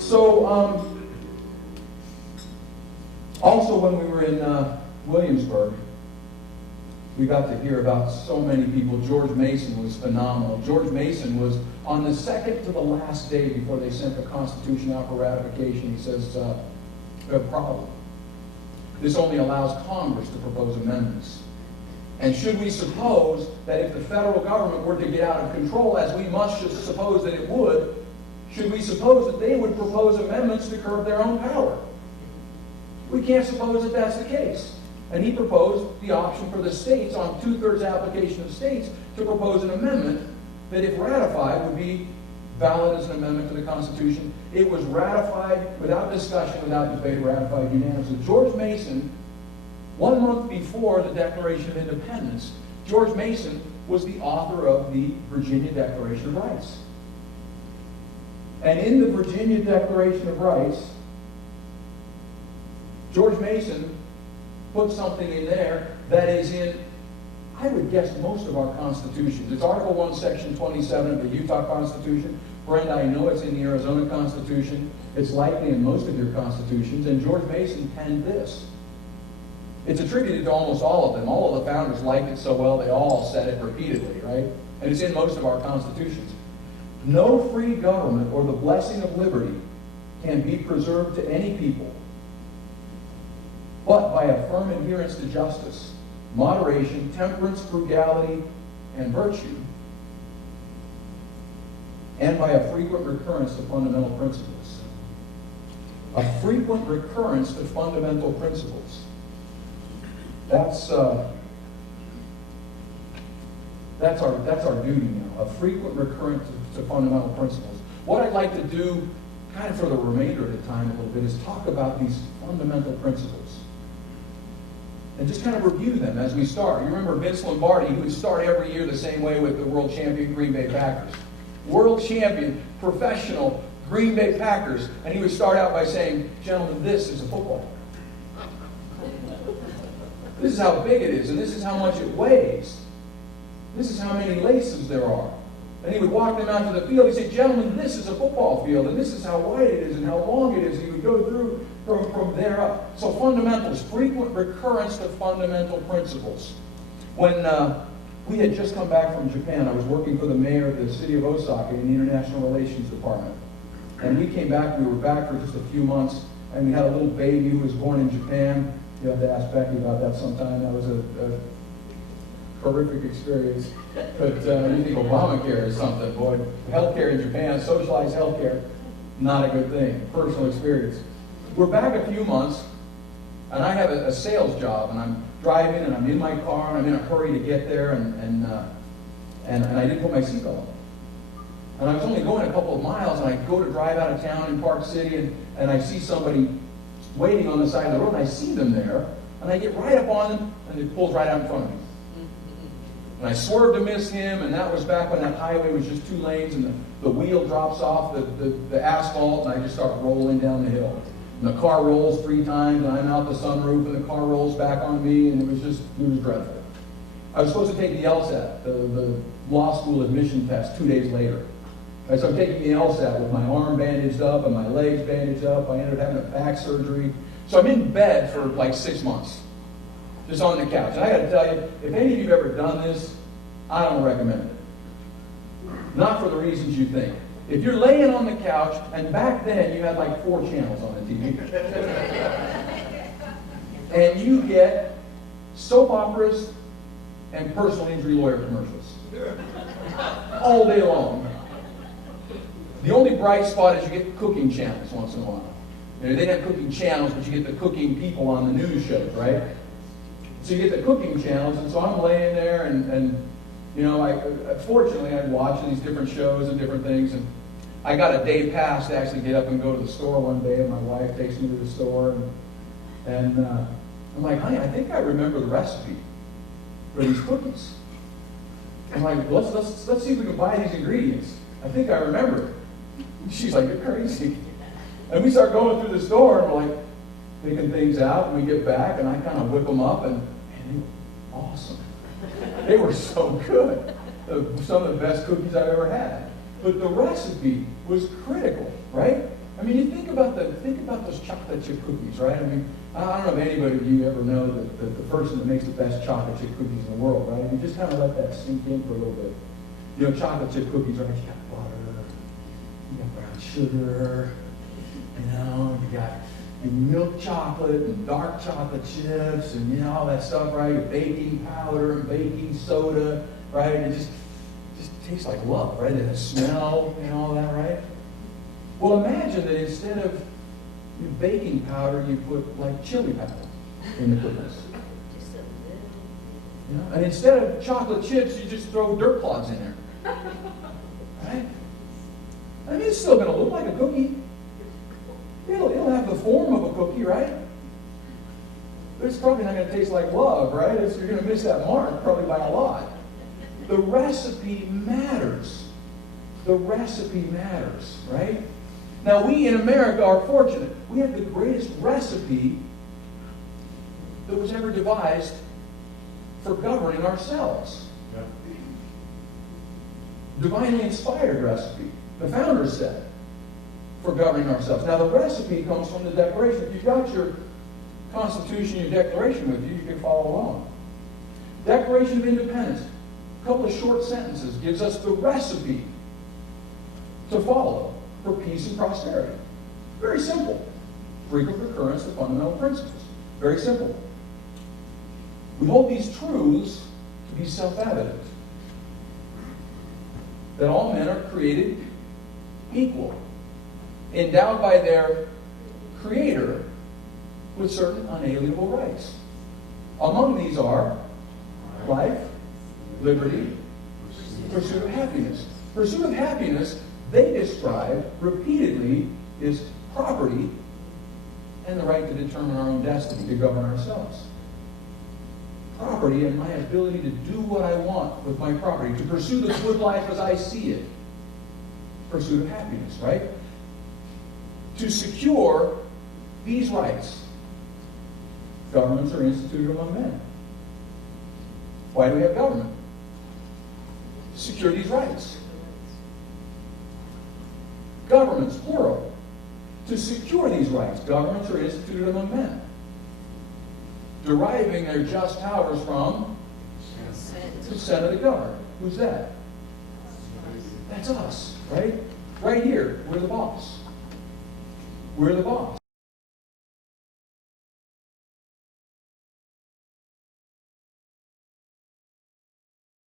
So, also when we were in Williamsburg, we got to hear about so many people. George Mason was phenomenal. George Mason was on the second to the last day before they sent the Constitution out for ratification. He says, "We have a problem. This only allows Congress to propose amendments. And should we suppose that if the federal government were to get out of control, as we must just suppose that it would, should we suppose that they would propose amendments to curb their own power? We can't suppose that that's the case." And he proposed the option for the states, on two-thirds application of states, to propose an amendment that, if ratified, would be valid as an amendment to the Constitution. It was ratified without discussion, without debate, ratified unanimously. George Mason, 1 month before the Declaration of Independence, George Mason was the author of the Virginia Declaration of Rights. And in the Virginia Declaration of Rights, George Mason put something in there that is in, I would guess, most of our constitutions. It's Article 1, Section 27 of the Utah Constitution. Brenda, I know it's in the Arizona Constitution. It's likely in most of your constitutions. And George Mason penned this. It's attributed to almost all of them. All of the founders liked it so well, they all said it repeatedly, right? And it's in most of our constitutions. "No free government or the blessing of liberty can be preserved to any people, but by a firm adherence to justice, moderation, temperance, frugality, and virtue, and by a frequent recurrence to fundamental principles." A frequent recurrence to fundamental principles. That's our duty now. A frequent recurrence to fundamental principles. What I'd like to do, kind of for the remainder of the time a little bit, is talk about these fundamental principles. And just kind of review them as we start. You remember Vince Lombardi, who would start every year the same way with the world champion Green Bay Packers. World champion, professional Green Bay Packers. And he would start out by saying, "Gentlemen, this is a football. This is how big it is, and this is how much it weighs. This is how many laces there are." And he would walk them out to the field. He'd say, "Gentlemen, this is a football field, and this is how wide it is and how long it is." And he would go through from there up. So fundamentals, frequent recurrence to fundamental principles. When we had just come back from Japan, I was working for the mayor of the city of Osaka in the International Relations Department. And we came back, we were back for just a few months, and we had a little baby who was born in Japan. You have to ask Becky about that sometime. That was a horrific experience. But you think Obamacare is something, boy. Healthcare in Japan, socialized healthcare, not a good thing. Personal experience. We're back a few months, and I have a sales job, and I'm driving, and I'm in my car, and I'm in a hurry to get there, and I didn't put my seatbelt on. And I was only going a couple of miles, and I go to drive out of town in Park City, and I see somebody waiting on the side of the road, and I see them there, and I get right up on them, and it pulls right out in front of me. And I swerved to miss him, and that was back when that highway was just 2 lanes, and the wheel drops off the asphalt, and I just start rolling down the hill. And the car rolls 3 times, and I'm out the sunroof, and the car rolls back on me, and it was dreadful. I was supposed to take the LSAT, the law school admission test, 2 days later. And so I'm taking the LSAT with my arm bandaged up and my legs bandaged up. I ended up having a back surgery. So I'm in bed for like 6 months, just on the couch. And I got to tell you, if any of you have ever done this, I don't recommend it. Not for the reasons you think. If you're laying on the couch, and back then you had like 4 channels on the TV, and you get soap operas and personal injury lawyer commercials all day long. The only bright spot is you get cooking channels once in a while. You know, they don't have cooking channels, but you get the cooking people on the news shows, right? So you get the cooking channels, and so I'm laying there, and you know, fortunately I'm watching these different shows and different things, and I got a day pass to actually get up and go to the store one day, and my wife takes me to the store, and I'm like, "Honey, I think I remember the recipe for these cookies." I'm like, let's see if we can buy these ingredients. I think I remember it. She's like, "You're crazy." And we start going through the store, and we're like picking things out, and we get back, and I kind of whip them up, and man, they were awesome. They were so good. Some of the best cookies I've ever had. But the recipe was critical, right? I mean, you think about those chocolate chip cookies, right? I mean, I don't know if anybody of you ever know the person that makes the best chocolate chip cookies in the world, right? You just kind of let that sink in for a little bit. You know, chocolate chip cookies, right? You got butter, you got brown sugar, you know, you got your milk chocolate and dark chocolate chips and, you know, all that stuff, right? Your baking powder and baking soda, right? It just tastes like love, right? And the smell and all that, right? Well, imagine that instead of your baking powder, you put like chili powder in the cookies. Just a little. You know? And instead of chocolate chips, you just throw dirt clods in there. Right? I mean, it's still going to look like a cookie. It'll have the form of a cookie, right? But it's probably not going to taste like love, right? You're going to miss that mark probably by a lot. The recipe matters. The recipe matters, right? Now, we in America are fortunate. We have the greatest recipe that was ever devised for governing ourselves. Yeah. Divinely inspired recipe. The founders said, for governing ourselves. Now, the recipe comes from the Declaration. If you've got your Constitution, your Declaration with you, you can follow along. Declaration of Independence, a couple of short sentences, gives us the recipe to follow for peace and prosperity. Very simple. Frequent recurrence of fundamental principles. Very simple. We hold these truths to be self-evident. That all men are created equal, endowed by their Creator with certain unalienable rights. Among these are life, liberty, pursuit of happiness. Pursuit of happiness, they describe repeatedly, is property and the right to determine our own destiny, to govern ourselves. Property and my ability to do what I want with my property, to pursue the good life as I see it. Pursuit of happiness, right? To secure these rights, governments are instituted among men. Why do we have government? To secure these rights. Governments, plural. To secure these rights, governments are instituted among men, deriving their just powers from the Senate of the governed. Who's that? That's us, right? Right here, we're the boss. We're the boss.